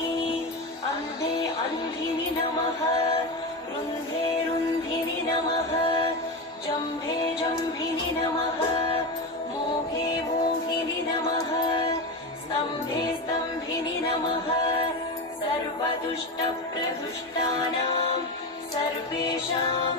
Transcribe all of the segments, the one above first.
अस्यै अन्धे अन्धिनि नमः रुन्धे रुन्धिनि नमः जम्भे जम्भिनि नमः मोघे मोघिनि नमः स्तम्भे स्तम्भिनि नमः सर्वदुष्टप्रदुष्टानां सर्वेषां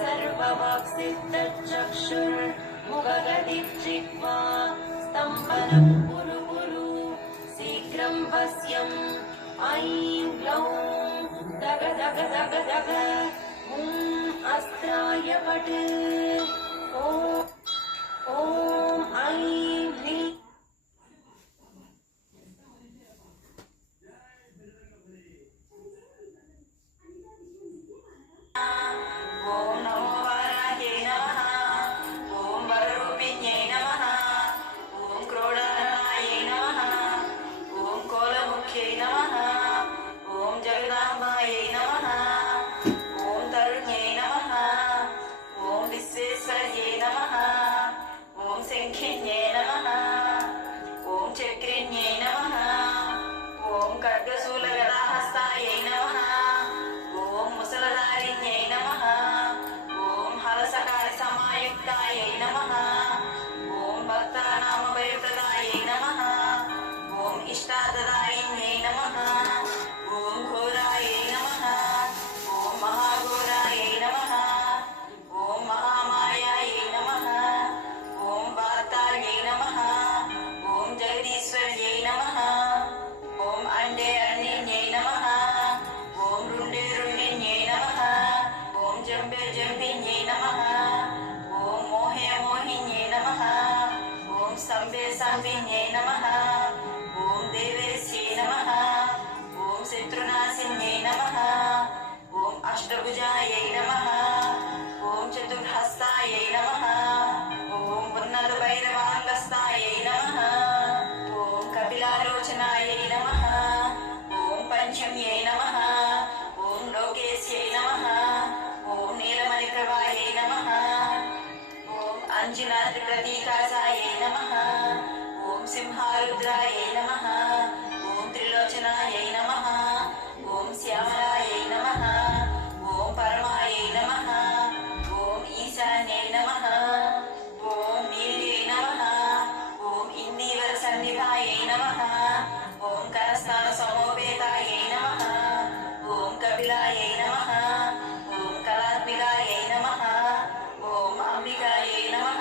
सर्ववाक्सिद्धचक्षुर्मुखगदिजिह्वा स्तम्भनं कुरु कुरु शीघ्रं वश्यम् ऐं ग्लौं दग दग दग दग अस्त्राय पट् ॐ ऐं ह्रीं इष्टाददायिन्यै नमः ॐ घोरायै नमः ॐ महाघोरायै नमः ॐ महामायायै नमः ॐ वार्तायै नमः ॐ जगदीश्वर्यै नमः ॐ अण्डे अण्डिन्यै नमः ॐ रुण्डे रुण्डिन्यै नमः ॐ जम्बे जम्बिन्यै नमः ॐ मोहे मोहिन्यै नमः ॐ स्तम्भे स्तम्भिन्यै नमः ॐ देवेश्यै नमः ॐ शत्रुनाशिन्यै नमः ॐ अष्टभुजायै नमः ॐ चतुर्हस्तायै नमः ॐ उन्नतभैरवाङ्गस्तायै नमः ॐ कपिलालोचनायै नमः ॐ पञ्चम्यै नमः ॐ लोकेश्यै नमः ॐ नीलमणिप्रभायै नमः ॐ अञ्जनाद्रिप्रतीकासायै नमः ॐ सिंहारुद्रायै नमः ॐ त्रिलोचनायै नमः ॐ श्यामलायै नमः ॐ परमायै नमः ॐ ईशान्यै नमः ॐ नील्यै नमः ॐ इन्दीवरसन्निधायै नमः ॐ करस्नानसमोपेतायै नमः ॐ कपिलायै नमः ॐ कलात्मिकायै नमः ॐ अम्बिकायै नमः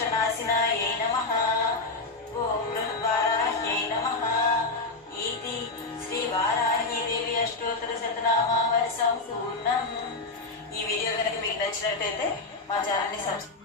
वृक्षनाशिनायै नमः। ओम बृहद्वाराह्यै नमः। इति శ్రీ వారాహీదేవి అష్టోత్తర శతనామావళి సంపూర్ణం. ఈ వీడియో కనుక మీకు నచ్చినట్లయితే మా ఛానల్ని సబ్స్క్రైబ్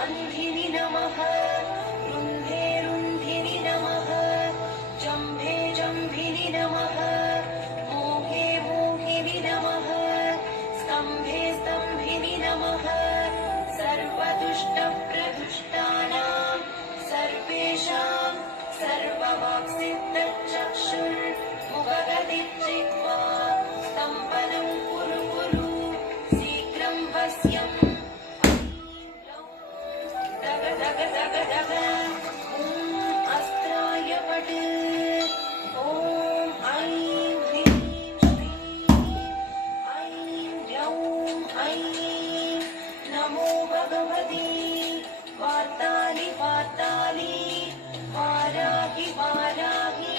अन्धिनि नमः। रुन्धे रुन्धिनि नमः। जम्भे जम्भिनि नमः। मोहे मोहिनि नमः। स्तम्भे स्तम्भिनि नमः। सर्वदुष्टप्रदुष्टानां सर्वेषां सर्ववाक्सिद्धचक्षुर्मुखगतिर्जिह्वा स्तम्भनं कुरु कुरु शीघ्रं वश्यम्। अस्त्राय पट्। ॐ ऐं ह्रीं श्रीं ऐं ग्लौं ऐं नमो भगवति वार्तालि वार्तालि वाराहि वाराहि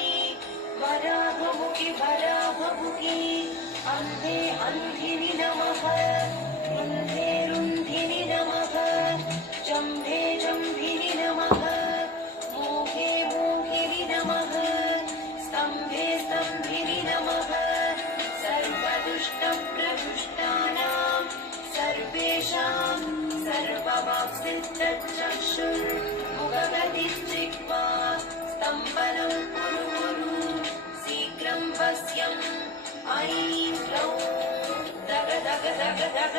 वराहमुखि वराहमुखि अन्धे अन्धिनि नमः। रुन्धे रुन्धिनि नमः। जम्भे जम्भिनि नमः। मोहे मोहिनि नमः। स्तम्भे स्तम्भिनि नमः। सर्वदुष्टप्रदुष्टानां सर्वेषां सर्ववाक्सिद्धचक्षुर्मुखगतिर्जिह्वा स्तम्भनं कुरु कुरु शीघ्रं वश्यम्। ऐं ग्लौं दग दग दग दग।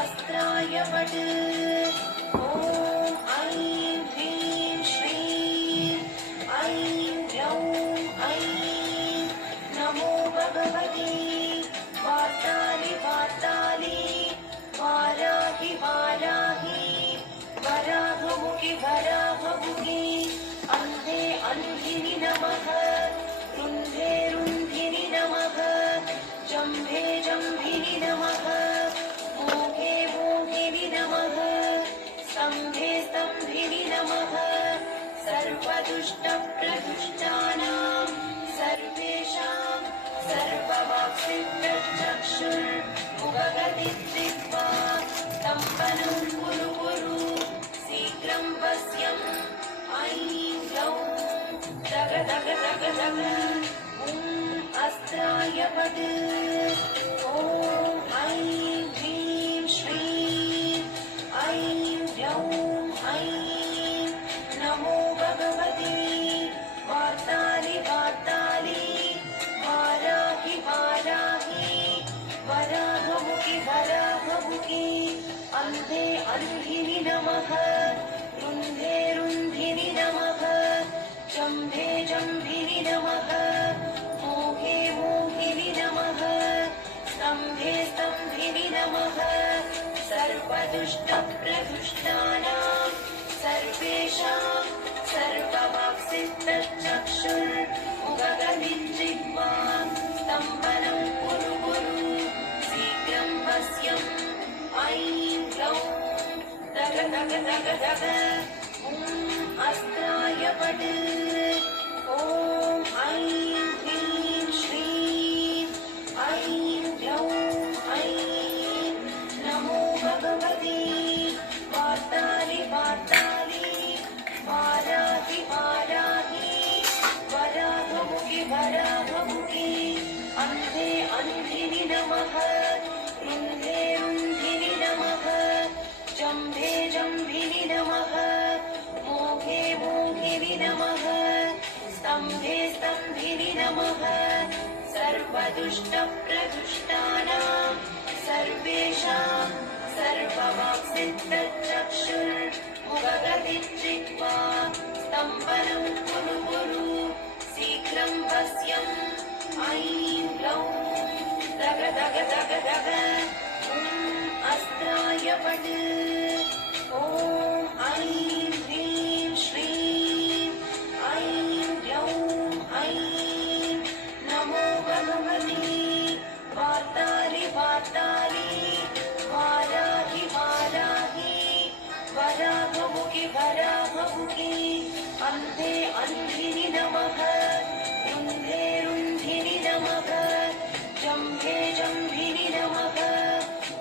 अस्त्राय पट्। ॐ ऐं ह्रीं श्रीं ऐं ग्लौं ऐं नमो भगवति वार्तालि वार्तालि वाराहि वाराहि वराहमुखि वराहमुखि अन्धे अन्धिनि नमः। रुन्धे रुन्धिनि नमः। जम्भे जम्भिनि नमः। मोहे मोहिनि नमः। स्तम्भे स्तम्भिनि नमः। सर्वदुष्टप्रदुष्टानां चक्षुर्मुखगतिर्जिह्वा स्तम्भनं कुरु कुरु शीघ्रं पश्यम् ऐं ग्लौं दग दग दग दग ॐ अस्त्राय वद ॐ ऐं ह्रीं श्रीं ऐं ग्लौं ऐं नमो भगवते वार्तालि वार्तालि वाराहि वाराहि वराहमुखि वराहमुखि अन्धे अन्धिनि नमः रुन्धे रुन्धिनि नमः जम्भे जम्भिनि नमः मोहे मोहिनि नमः स्तम्भे स्तम्भिनि नमः सर्वदुष्टप्रदुष्टानां सर्वेषां सर्ववाक्सिद्धचक्षुर्मुखगतिर्जिह्वा स्तम्भनं कुरु कुरु शीघ्रं पश्यम् ऐं ग्लौं दग दग दग दग ॐ अस्त्राय वद ॐ ऐं ह्रीं श्रीं ऐं ग्लौं ऐं नमो भगवते वार्तालि वार्तालि वाराहि वाराहि वराहमुखि वराहमुखि अन्धे अन्धिनि नमः रुन्धे रुन्धिनि नमः जम्भे जम्भिनि नमः मोहे मोहिनि नमः स्तम्भे स्तम्भिनि नमः सर्वदुष्टप्रदुष्टानां सर्वेषां सर्ववाक्सिद्धचक्षुर्मुखगतिर्जिह्वा स्तम्भनं कुरु कुरु शीघ्रं पश्यम् ऐं ग्लौं दग दग दग दग ॐ अस्त्राय वद ॐ ऐं ह्रीं श्रीं ऐं ग्लौं ऐं नमो भगवते वार्तालि वार्तालि वाराहि वाराहि वराहमुखि वराहमुखि अन्धे अन्धिनि नमः रुन्धे रुन्धिनि नमः जम्भे जम्भिनि नमः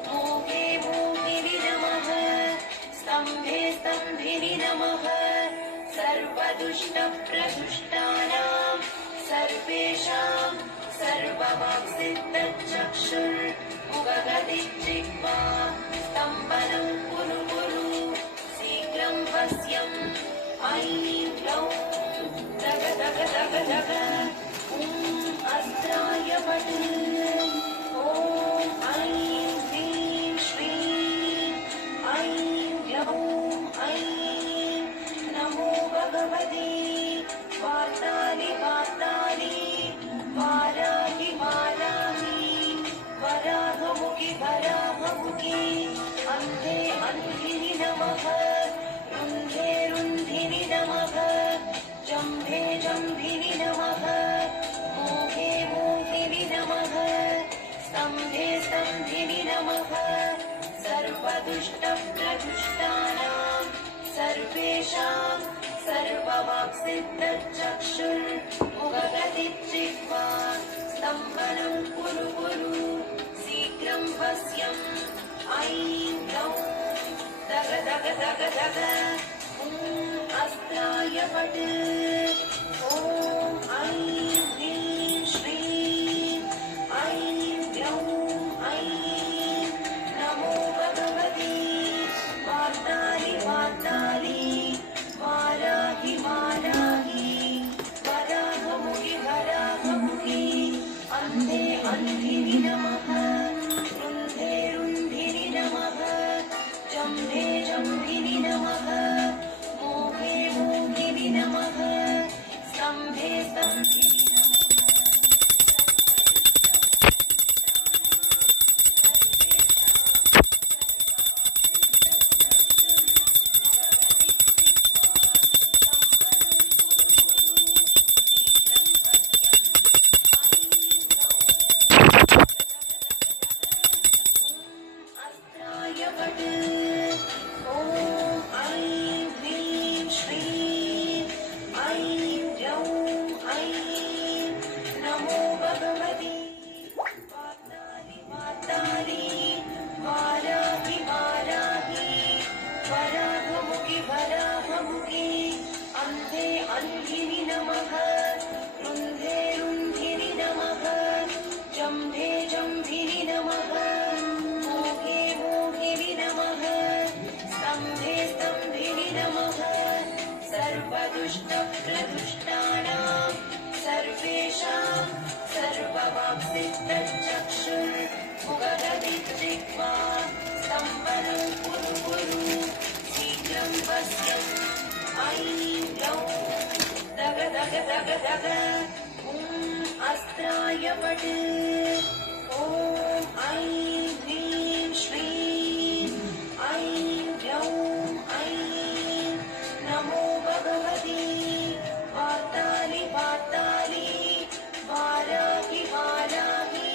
मोहे मोहिनि नमः स्तम्भे स्तम्भिनि नमः सर्वदुष्टप्रदुष्टानां सर्वेषां सर्ववाक्सिद्धचक्षुर्मुखगतिर्जिह्वा स्तम्भनं कुरु कुरु शीघ्रं पश्यम् ऐं ग्लौं दग दग दग दग ॐ अस्त्राय वद ॐ ऐं ह्रीं श्रीं ऐं ग्लौं ऐं नमो भगवते वार्तालि वार्तालि वाराहि वाराहि वराहमुखि वराहमुखि अन्धे अन्धिनि नमः रुन्धे रुन्धिनि नमः जम्भे जम्भिनि नमः मोहे मोहिनि नमः स्तम्भे स्तम्भिनि नमः सर्वदुष्टप्रदुष्टानां सर्वेषां सर्ववाक्सिद्धचक्षुर्मुखगतिर्जिह्वा स्तम्भनं कुरु कुरु शीघ्रं पश्यम् ऐं ग्लौं दग दग दग दग ॐ अस्त्राय वद ॐ ऐं ह्रीं श्रीं ऐं ग्लौं ऐं नमो भगवते वार्तालि वार्तालि वाराहि वाराहि वराहमुखि वराहमुखि अन्धे अन्धिनि नमः रुन्धे रुन्धिनि नमः जम्भे जम्भिनि नमः मोहे मोहिनि नमः वराहमुखे अन्धे अन्धिनि नमः रुन्धे रुन्धिनि नमः जम्भे जम्भिनि नमः मोहे मोहिनि नमः स्तम्भे स्तम्भिनि नमः सर्वदुष्टप्रदुष्टानां सर्वेषां सर्ववाक्सिद्धचक्षुर्मुखगदिजिह्वा स्तम्भनं कुरु कुरु शीघ्रं वश्यम् ऐं ग्लौं दग दग दग दग ॐ अस्त्राय वट ॐ ऐं ह्रीं श्रीं ऐं ग्लौं ऐं नमो भगवति वातालि वातालि वाराहि वाराहि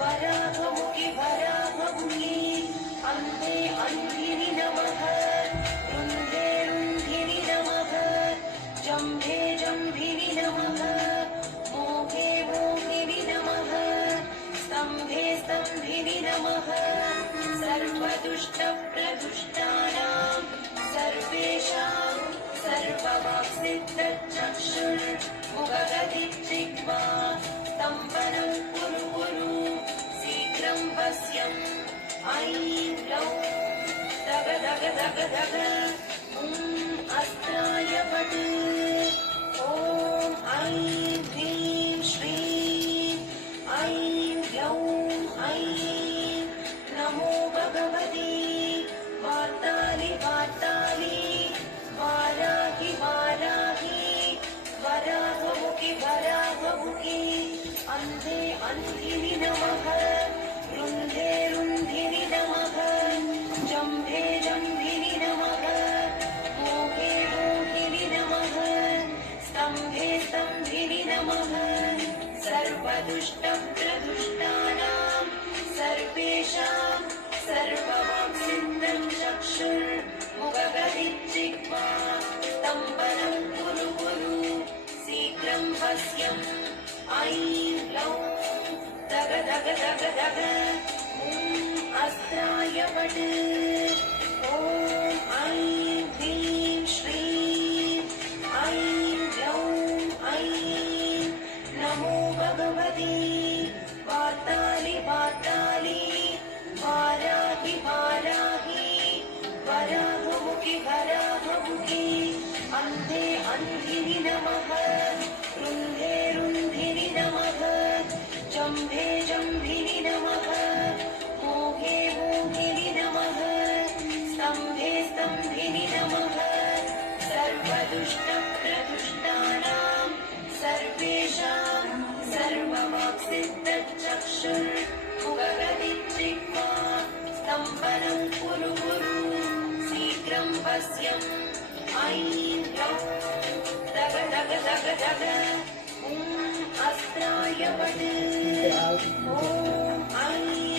वराहमुखि वराहमुखि अन्धे अन्धिनि नमः रुन्धे रुन्धिनि नमः जम्भे जम्भिनि नमः मोहे मोहिनि नमः स्तम्भे स्तम्भिनि नमः सर्वदुष्टप्रदुष्टानां सर्वेषां सर्ववाक्सिद्धचक्षुर्मुखगदिजिह्वा स्तम्भनं कुरु कुरु शीघ्रं वश्यम् ऐं ग्लौं दग दग दग दग ॐ अस्त्राय वट ॐ ऐं ह्रीं श्रीं ऐं ग्लौं ऐं नमो भगवति वातालि वातालि वाराहि वाराहि वराहमुखि वराहमुखि अन्धे अन्धिनि नमः रुन्धे रुन्धिनि नमः जम्भे जम्भिनि नमः मोहे मोहिनि नमः स्तम्भे स्तम्भिनि नमः सर्वदुष्टप्रदुष्टानां सर्वेषां सर्ववाक्सिद्धं चक्षुर्मुखगदिजिह्वा स्तम्भनं कुरु कुरु शीघ्रं वश्यम् ऐं ग्लौं दग दग दग दग ॐ अस्त्राय वट ॐ ऐं ह्रीं श्रीं ऐं ग्लौं ऐं नमो भगवति वातालि वातालि वाराहि वाराहि वराहमुखि वराहमुखि अन्धे अन्धिनि नमः रुन्धे रुन्धिनि नमः जम्भे जम्भिनि नमः मोहे मोहिनि नमः स्तम्भे स्तम्भिनि नमः सर्वदुष्टप्रदुष्टानां सर्वेषां सर्ववाक्सिद्धचक्षुर्मुखगदिजिह्वा स्तम्भनं कुरु कुरु शीघ्रं वश्यम् ऐं ग्लौं दग दग दग दग ॐ अस्त्राय वट ॐ ऐं